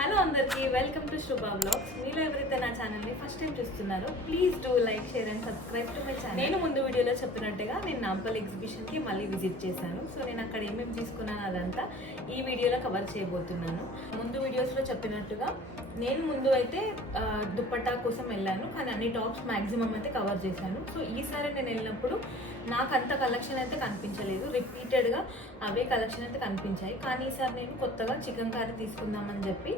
Hello అందరికీ welcome to Shubha blogs. మీరు ఎవరైతే నా ఛానల్ని ఫస్ట్ టైం చూస్తున్నారో please do like, share and subscribe to my channel. నేను ముందు వీడియోలో చెప్పినట్టుగా నేను నాంపల్ ఎగ్జిబిషన్కి మళ్ళీ విజిట్ చేశాను. సో నేను అక్కడ ఏమేమి తీసుకున్నాను అదంతా ఈ వీడియోలో కవర్ చేయబోతున్నాను. ముందు వీడియోస్లో చెప్పినట్టుగా నేను ముందు అయితే దుప్పట్టా కోసం వెళ్ళాను, కానీ అన్ని టాప్స్ మ్యాక్సిమం అయితే కవర్ చేశాను. సో ఈసారి నేను వెళ్ళినప్పుడు నాకు అంత కలెక్షన్ అయితే కనిపించలేదు, రిపీటెడ్గా అవే కలెక్షన్ అయితే కనిపించాయి. కానీ ఈసారి నేను కొత్తగా చికెన్ కర్రీ తీసుకుందామని చెప్పి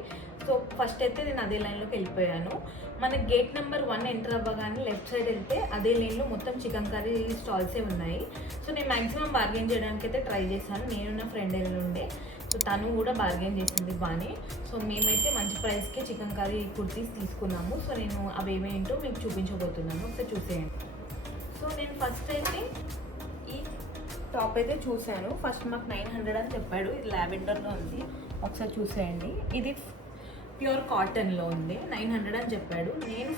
సో ఫస్ట్ అయితే నేను అదే లైన్లోకి వెళ్ళిపోయాను. మన గేట్ నెంబర్ 1 ఎంటర్ అవ్వగానే లెఫ్ట్ సైడ్ వెళ్తే అదే లైన్లో మొత్తం చికెన్ కర్రీ స్టాల్సే ఉన్నాయి. సో నేను మ్యాక్సిమం బార్గెన్ చేయడానికి అయితే ట్రై చేశాను. నేను నా ఫ్రెండ్ ఉండే, సో తను కూడా బార్గెన్ చేసింది బాగానే. సో మేమైతే మంచి ప్రైస్కే చికెన్ కర్రీ కుర్తీస్ తీసుకున్నాము. సో నేను అవి ఏమేంటో మీకు చూపించబోతున్నాను, ఒకసారి చూసేయండి. సో నేను ఫస్ట్ అయితే ఈ టాప్ అయితే చూశాను. ఫస్ట్ మాకు 900 అని చెప్పాడు. ఇది లావెండర్లో ఉంది, ఒకసారి చూసేయండి. ఇది ప్యూర్ కాటన్లో ఉంది, 900 అని చెప్పాడు. నేను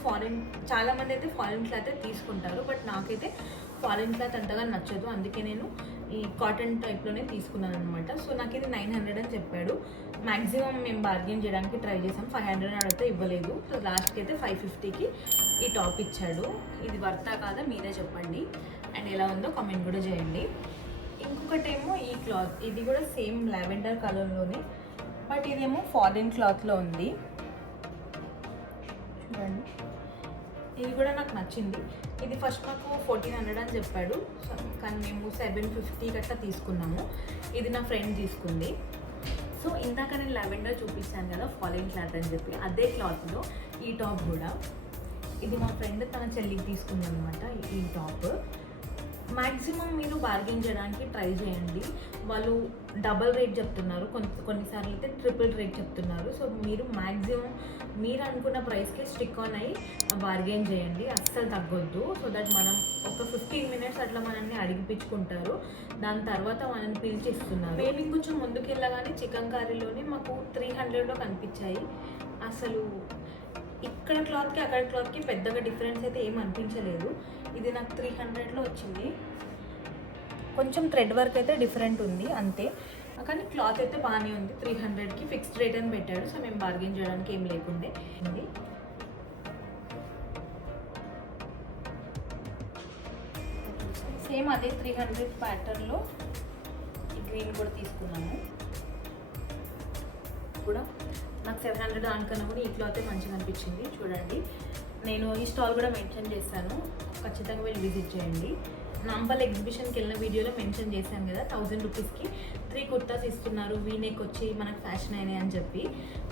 చాలామంది అయితే ఫారెన్ క్లాత్ తీసుకుంటారు, బట్ నాకైతే ఫారెన్ క్లాత్ అంతగా నచ్చదు, అందుకే నేను ఈ కాటన్ టైప్లోనే తీసుకున్నాను అనమాట. సో నాకు ఇది 900 అని చెప్పాడు. మ్యాక్సిమం మేము బార్గెన్ చేయడానికి ట్రై చేసాం, 500 అడిగితే ఇవ్వలేదు. సో లాస్ట్కి అయితే 550కి ఈ టాప్ ఇచ్చాడు. ఇది వర్తా కాదా మీరే చెప్పండి, అండ్ ఎలా ఉందో కామెంట్ కూడా చేయండి. ఇంకొకటేమో ఈ క్లాత్, ఇది కూడా సేమ్ లావెండర్ కలర్లోనే, బట్ ఇదేమో ఫారెన్ క్లాత్లో ఉంది. చూడండి, ఇది కూడా నాకు నచ్చింది. ఇది ఫస్ట్ మాకు 1400 అని చెప్పాడు, కానీ మేము 750 గట్లా తీసుకున్నాము. ఇది నా ఫ్రెండ్ తీసుకుంది. సో ఇందాక నేను లావెండర్ చూపించాను కదా ఫారెన్ క్లాత్ అని చెప్పి, అదే క్లాత్లో ఈ టాప్ కూడా, ఇది మా ఫ్రెండ్ తన చెల్లికి తీసుకుంది అనమాట. ఈ టాప్ మ్యాక్సిమం మీరు బార్గెన్ చేయడానికి ట్రై చేయండి. వాళ్ళు డబల్ రేట్ చెప్తున్నారు, కొన్నిసార్లు అయితే ట్రిపుల్ రేట్ చెప్తున్నారు. సో మీరు మ్యాక్సిమం మీరు అనుకున్న ప్రైస్కి స్టిక్ ఆన్ అయ్యి బార్గెన్ చేయండి, అస్సలు తగ్గొద్దు. సో దట్ మనం ఒక 15 మినిట్స్ అట్లా మనల్ని అడిగిపించుకుంటారు, దాని తర్వాత మనల్ని పిలిచిస్తున్నారు. మేము ఇంకొంచెం ముందుకు వెళ్ళగానే చికెన్ కర్రీలోనే మాకు 300లో కనిపించాయి. అసలు ఇక్కడ క్లాత్కి అక్కడ క్లాత్కి పెద్దగా డిఫరెన్స్ అయితే ఏం అనిపించలేదు. ఇది నాకు 300లో వచ్చింది. కొంచెం థ్రెడ్ వర్క్ అయితే డిఫరెంట్ ఉంది అంతే, కానీ క్లాత్ అయితే బాగానే ఉంది. 300కి ఫిక్స్డ్ రేట్ అని పెట్టాడు. సో మేము బార్గెన్ చేయడానికి ఏం లేకుండే. సేమ్ అదే 300 ప్యాటర్న్లో ఈ గ్రీన్ కూడా తీసుకున్నాము. కూడా నాకు 700 అనుకున్నా కూడా ఈ క్లాత్ మంచిగా అనిపించింది. చూడండి, నేను ఈ స్టాల్ కూడా మెన్షన్ చేశాను, ఖచ్చితంగా వెళ్ళి విజిట్ చేయండి. నాంపల్ ఎగ్జిబిషన్కి వెళ్ళిన వీడియోలో మెన్షన్ చేశాను కదా, 1000 రూపీస్కి 3 కుర్తాస్ ఇస్తున్నారు, వీనెక్ వచ్చి మనకు ఫ్యాషన్ అయినాయి అని చెప్పి.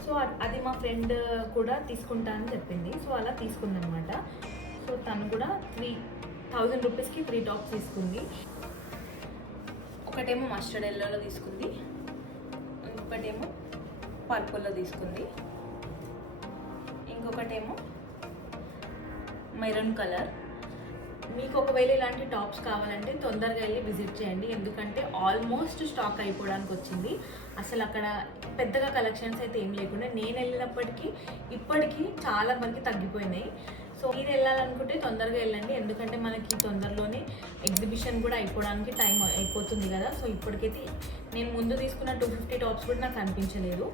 సో అది మా ఫ్రెండ్ కూడా తీసుకుంటా అని చెప్పింది. సో అలా తీసుకుందనమాట. సో తను కూడా 1000 రూపీస్కి 3 టాప్స్ తీసుకుంది. ఒకటేమో మస్టర్డ్ ఎల్లోలో తీసుకుంది, ఇంకొకటేమో పర్పుల్లో తీసుకుంది, ఇంకొకటేమో మెరూన్ కలర్. మీకు ఒకవేళ ఇలాంటి టాప్స్ కావాలంటే తొందరగా వెళ్ళి విజిట్ చేయండి, ఎందుకంటే ఆల్మోస్ట్ స్టాక్ అయిపోవడానికి వచ్చింది. అసలు అక్కడ పెద్దగా కలెక్షన్స్ అయితే ఏం లేకుండా, నేను వెళ్ళినప్పటికీ ఇప్పటికీ చాలా వరకు తగ్గిపోయినాయి. సో మీరు వెళ్ళాలనుకుంటే తొందరగా వెళ్ళండి, ఎందుకంటే మనకి తొందరలోనే ఎగ్జిబిషన్ కూడా అయిపోవడానికి టైం అయిపోతుంది కదా. సో ఇప్పటికైతే నేను ముందు తీసుకున్న 250 టాప్స్ కూడా నాకు అనిపించలేదు.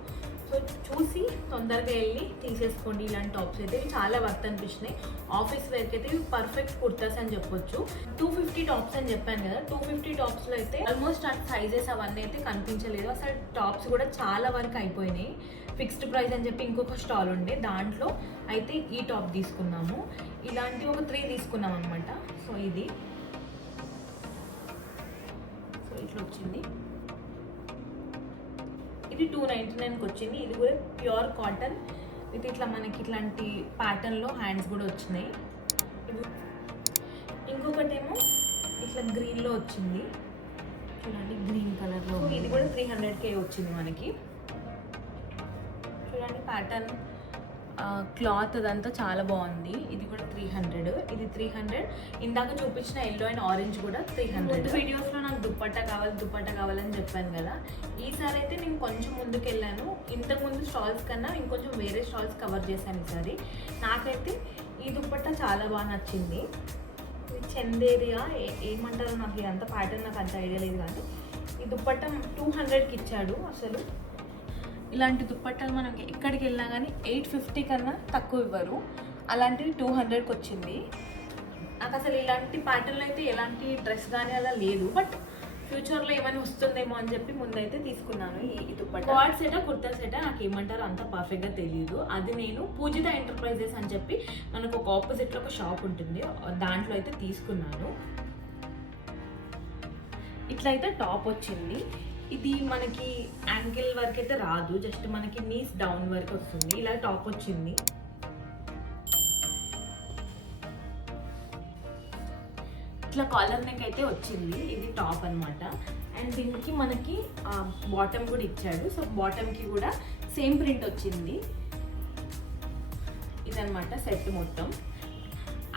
సో చూసి తొందరగా వెళ్ళి తీసేసుకోండి. ఇలాంటి టాప్స్ అయితే చాలా వర్త్ అనిపించినాయి. ఆఫీస్ వేర్కి అయితే పర్ఫెక్ట్ కుర్తాస్ అని చెప్పొచ్చు. 250 టాప్స్ అని చెప్పాను కదా, 250 టాప్స్లో అయితే ఆల్మోస్ట్ ఆ సైజెస్ అవన్నీ అయితే కనిపించలేదు. అసలు టాప్స్ కూడా చాలా వరకు అయిపోయినాయి. ఫిక్స్డ్ ప్రైస్ అని చెప్పి ఇంకొక స్టాల్ ఉండే, దాంట్లో అయితే ఈ టాప్ తీసుకున్నాము. ఇలాంటి ఒక 3 తీసుకున్నాం అనమాట. సో ఇది సో ఇట్లా వచ్చింది. ఇది 299కి వచ్చింది. ఇది కూడా ప్యూర్ కాటన్ విత్ ఇట్లా మనకి ఇట్లాంటి ప్యాటర్న్లో హ్యాండ్స్ కూడా వచ్చినాయి. ఇంకొకటేమో ఇట్లా గ్రీన్లో వచ్చింది, చూడండి గ్రీన్ కలర్లో. ఇది కూడా 300కే వచ్చింది మనకి. చూడండి ప్యాటర్న్, క్లాత్ అదంతా చాలా బాగుంది. ఇది కూడా 300, ఇది 300. ఇందాక చూపించిన ఎల్లో అండ్ ఆరెంజ్ కూడా 300. వీడియోస్లో నాకు దుప్పట్టా కావాలని చెప్పాను కదా, ఈసారి అయితే నేను కొంచెం ముందుకు వెళ్ళాను. ఇంతకుముందు స్టాల్స్ కన్నా ఇంకొంచెం వేరే స్టాల్స్ కవర్ చేశాను ఈసారి. నాకైతే ఈ దుప్పట్టా చాలా బాగా నచ్చింది. చందేరియా ఏమంటారో నాకు అంత ప్యాటర్న్ నాకు అంత ఐడియా లేదు, కానీ ఈ దుప్పట్టా 200కి ఇచ్చాడు. అసలు ఇలాంటి దుప్పట్టాలు మనం ఎక్కడికి వెళ్ళినా కానీ 850 కన్నా తక్కువ ఇవ్వరు. అలాంటిది 200కి వచ్చింది. నాకు అసలు ఇలాంటి ప్యాటర్న్లో అయితే ఎలాంటి డ్రెస్ కానీ అలా లేదు. బట్ ఫ్యూచర్లో ఏమైనా వస్తుందేమో అని చెప్పి ముందైతే తీసుకున్నాను ఈ దుప్పట్టా. క్వాడ్ సెటా కుర్తా సెటా నాకు ఏమంటారో అంత పర్ఫెక్ట్గా తెలియదు. అది నేను పూజిత ఎంటర్ప్రైజెస్ అని చెప్పి మనకు ఒక ఆపోజిట్లో ఒక షాప్ ఉంటుంది, దాంట్లో అయితే తీసుకున్నాను. ఇట్లా అయితే టాప్ వచ్చింది. ఇది మనకి యాంకిల్ వరకు అయితే రాదు, జస్ట్ మనకి నీస్ డౌన్ వరకు వస్తుంది. ఇలా టాప్ వచ్చింది. ఇట్లా కాలర్ నెక్ అయితే వచ్చింది. ఇది టాప్ అనమాట. అండ్ దీనికి మనకి బాటమ్ కూడా ఇచ్చాడు. సో బాటమ్కి కూడా సేమ్ ప్రింట్ వచ్చింది. ఇదనమాట సెట్ మొత్తం.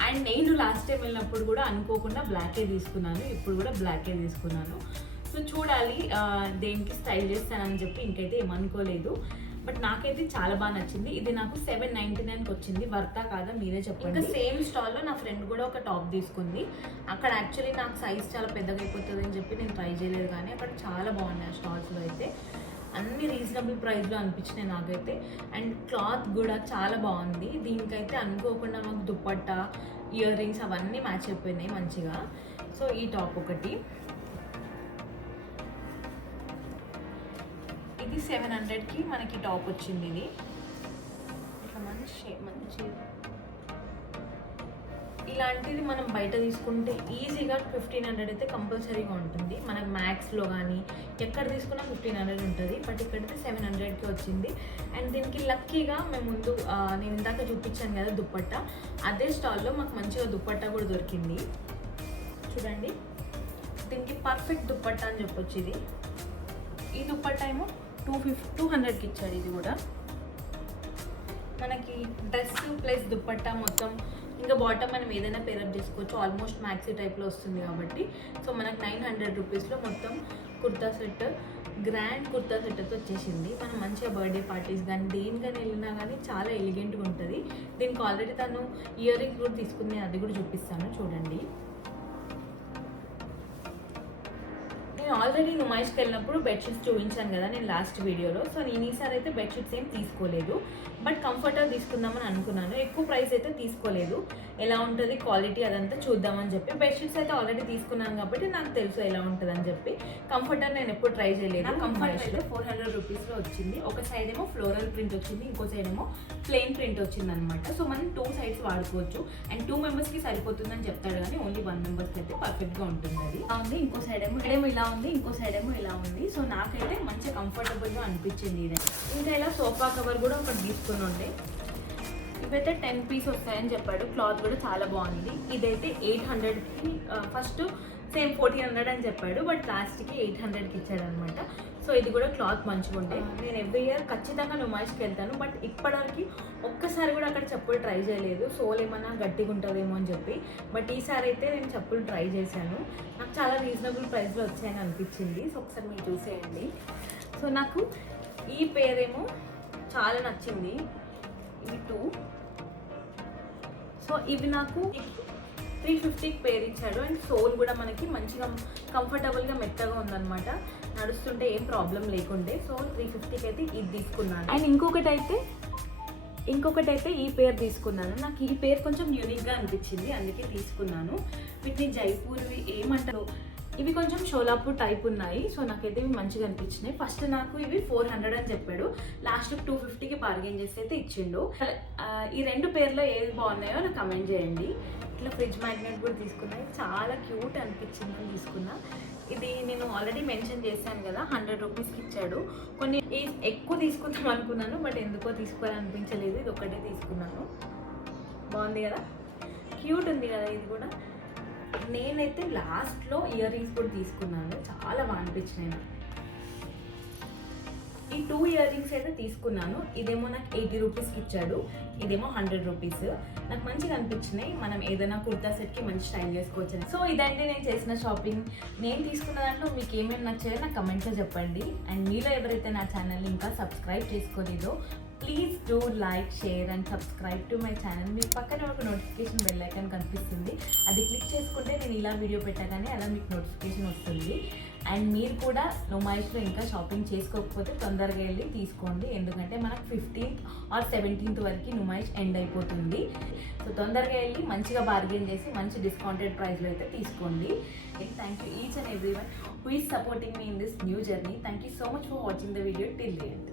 అండ్ నేను లాస్ట్ టైం వెళ్ళినప్పుడు కూడా అనుకోకుండా బ్లాకే తీసుకున్నాను, ఇప్పుడు కూడా బ్లాకే తీసుకున్నాను. సో చూడాలి దేనికి స్టైల్ చేస్తానని చెప్పి ఇంకైతే ఏమనుకోలేదు. బట్ నాకైతే చాలా బాగా నచ్చింది. ఇది నాకు 799కి వచ్చింది. వర్తా కాదా మీరే చెప్పండి. ఇంకా సేమ్ స్టాల్లో నా ఫ్రెండ్ కూడా ఒక టాప్ తీసుకుంది. అక్కడ యాక్చువల్లీ నాకు సైజ్ చాలా పెద్దగా అయిపోతుంది అని చెప్పి నేను ట్రై చేయలేదు, కానీ అక్కడ చాలా బాగున్నాయి స్టాల్స్లో అయితే. అన్ని రీజనబుల్ ప్రైస్లో అనిపించినాయి నాకైతే. అండ్ క్లాత్ కూడా చాలా బాగుంది. దీనికైతే అనుకోకుండా మాకు దుప్పట్టా, ఇయర్ రింగ్స్ అవన్నీ మ్యాచ్ అయిపోయినాయి మంచిగా. సో ఈ టాప్ ఒకటి. ఇది 700కి మనకి టాప్ వచ్చింది. ఇది ఇట్లా మంచి ఇలాంటిది మనం బయట తీసుకుంటే ఈజీగా 1500 అయితే కంపల్సరీగా ఉంటుంది. మనకు మ్యాక్స్లో కానీ ఎక్కడ తీసుకున్నా 1500 ఉంటుంది. బట్ ఇక్కడైతే 700కి వచ్చింది. అండ్ దీనికి లక్కీగా మేము ముందు నేను ఇందాక చూపించాను కదా దుప్పట్టా, అదే స్టాల్లో మాకు మంచిగా దుప్పట్టా కూడా దొరికింది. చూడండి, దీనికి పర్ఫెక్ట్ దుప్పట్టా అని చెప్పొచ్చు. ఇది ఈ దుప్పట్టా ఏమో 200కి ఇచ్చాడు. ఇది కూడా మనకి డ్రెస్ ప్లస్ దుప్పట్టా మొత్తం, ఇంకా బాటమ్ మనం ఏదైనా పేరప్ చేసుకోవచ్చు. ఆల్మోస్ట్ మ్యాక్సీ టైప్లో వస్తుంది కాబట్టి. సో మనకు 900 రూపీస్లో మొత్తం kurta set, grand kurta set అయితే వచ్చేసింది. మనం మంచిగా బర్త్డే పార్టీస్ కానీ దేనికైనా వెళ్ళినా కానీ చాలా ఎలిగెంట్గా ఉంటుంది. దీనికి ఆల్రెడీ తను ఇయర్ రింగ్స్ కూడా తీసుకుంది, అది కూడా చూపిస్తాను చూడండి. నేను ఆల్రెడీ నుమాయిష్కి వెళ్ళినప్పుడు బెడ్షీట్స్ చూపించాను కదా నేను లాస్ట్ వీడియోలో. సో నేను ఈసారి అయితే బెడ్షీట్స్ ఏం తీసుకోలేదు, బట్ కంఫర్టర్ తీసుకుందామని అనుకున్నాను. ఎక్కువ ప్రైస్ అయితే తీసుకోలేదు, ఎలా ఉంటుంది క్వాలిటీ అదంతా చూద్దామని చెప్పి. బెడ్షీట్స్ అయితే ఆల్రెడీ తీసుకున్నాను కాబట్టి నాకు తెలుసు ఎలా ఉంటుంది అని చెప్పి. కంఫర్టర్ నేను ఎప్పుడు ట్రై చేయలేదు. కంఫర్టర్ అయితే 400 రూపీస్లో వచ్చింది. ఒక సైడ్ ఏమో ఫ్లోరల్ ప్రింట్ వచ్చింది, ఇంకో సైడ్ ఏమో ప్లెయిన్ ప్రింట్ వచ్చింది అనమాట. సో మనం 2 సైడ్స్ వాడుకోవచ్చు. అండ్ 2 మెంబర్స్కి సరిపోతుందని చెప్తాడు, కానీ ఓన్లీ 1 మెంబర్స్కి అయితే పర్ఫెక్ట్గా ఉంటుంది. అది ఉంది. ఇంకో సైడ్ ఏమో ఇలా ఉంది, ఇంకో సైడ్ ఏమో ఇలా ఉంది. సో నాకైతే మంచి కంఫర్టబుల్గా అనిపించింది ఇది. ఇంకా ఇలా సోఫా కవర్ కూడా ఒకటి తీసుకుని ఉండే. ఇవైతే 10 పీస్ వస్తాయని చెప్పాడు. క్లాత్ కూడా చాలా బాగుంది. ఇదైతే 800కి, ఫస్ట్ సేమ్ 1400 అని చెప్పాడు, బట్ లాస్ట్కి 800కి ఇచ్చాడు అనమాట. సో ఇది కూడా క్లాత్ మంచిగా ఉండే. నేను ఎవ్రీ ఇయర్ ఖచ్చితంగా నుమాయిష్కి వెళ్తాను, బట్ ఇప్పటివరకు ఒక్కసారి కూడా అక్కడ చెప్పులు ట్రై చేయలేదు. సోల్ ఏమన్నా గట్టిగా ఉంటుందేమో అని చెప్పి. బట్ ఈసారి అయితే నేను చెప్పులు ట్రై చేశాను. నాకు చాలా రీజనబుల్ ప్రైస్లో వచ్చాయని అనిపించింది. సో ఒకసారి మీరు చూసేయండి. సో నాకు ఈ పేరేమో చాలా నచ్చింది. ఇవి 2. సో ఇవి నాకు 350కి పేరు ఇచ్చాడు. అండ్ సోల్ కూడా మనకి మంచిగా కంఫర్టబుల్గా మెత్తగా ఉందన్నమాట, నడుస్తుంటే ఏం ప్రాబ్లం లేకుండే. సో 350కి అయితే ఇది తీసుకున్నాను. అండ్ ఇంకొకటి అయితే ఈ పేరు తీసుకున్నాను. నాకు ఈ పేరు కొంచెం యూనిక్గా అనిపించింది, అందుకే తీసుకున్నాను. వీటిని జైపూర్వి ఏమంటారు, ఇవి కొంచెం షోలాపూర్ టైప్ ఉన్నాయి. సో నాకైతే ఇవి మంచిగా అనిపించినాయి. ఫస్ట్ నాకు ఇవి 400 అని చెప్పాడు, లాస్ట్ 250కి బార్గెన్ చేసి అయితే ఇచ్చిండు. ఈ 2 పేర్లో ఏది బాగున్నాయో నాకు కమెంట్ చేయండి. ఇట్లా ఫ్రిడ్జ్ మ్యాగ్నెట్ కూడా తీసుకున్నాయి, చాలా క్యూట్ అనిపించిందని తీసుకున్నా. ఇది నేను ఆల్రెడీ మెన్షన్ చేశాను కదా, 100 రూపీస్కి ఇచ్చాడు. కొన్ని ఎక్కువ తీసుకుందాం అనుకున్నాను, బట్ ఎందుకో తీసుకోవాలనిపించలేదు. ఇది ఒకటే తీసుకున్నాను. బాగుంది కదా, క్యూట్ ఉంది కదా ఇది కూడా. నేనైతే లాస్ట్లో ఇయర్ రింగ్స్ కూడా తీసుకున్నాను, చాలా బాగా అనిపించినాయి. ఈ 2 ఇయర్ రింగ్స్ అయితే తీసుకున్నాను. ఇదేమో నాకు 80 రూపీస్కి ఇచ్చాడు, ఇదేమో 100 రూపీస్. నాకు మంచిగా అనిపించినాయి. మనం ఏదైనా కుర్తా సెట్కి మంచి స్టైల్ చేసుకోవచ్చు. సో ఇదంటే నేను చేసిన షాపింగ్. నేను తీసుకున్న దాంట్లో మీకు ఏమేమి నచ్చాయో నాకు కమెంట్లో చెప్పండి. అండ్ మీలో ఎవరైతే నా ఛానల్ని ఇంకా సబ్స్క్రైబ్ చేసుకోలేదో please do like, share and subscribe to my channel. మీకు పక్కన ఒక నోటిఫికేషన్ బెల్ ఐకాన్ కనిపిస్తుంది, అది క్లిక్ చేసుకుంటే నేను ఇలా వీడియో పెట్టగానే అలా మీకు నోటిఫికేషన్ వస్తుంది. అండ్ మీరు కూడా నుమాయిష్లో ఇంకా షాపింగ్ చేసుకోకపోతే తొందరగా వెళ్ళి తీసుకోండి, ఎందుకంటే మనకు 15th ఆర్ 17th వరకు నుమాయిష్ ఎండ్ అయిపోతుంది. సో తొందరగా వెళ్ళి మంచిగా బార్గెన్ చేసి మంచి డిస్కౌంటెడ్ ప్రైస్లో అయితే తీసుకోండి. Thank you each and every one who is supporting me in this new journey. Thank you so much for watching the video till the end.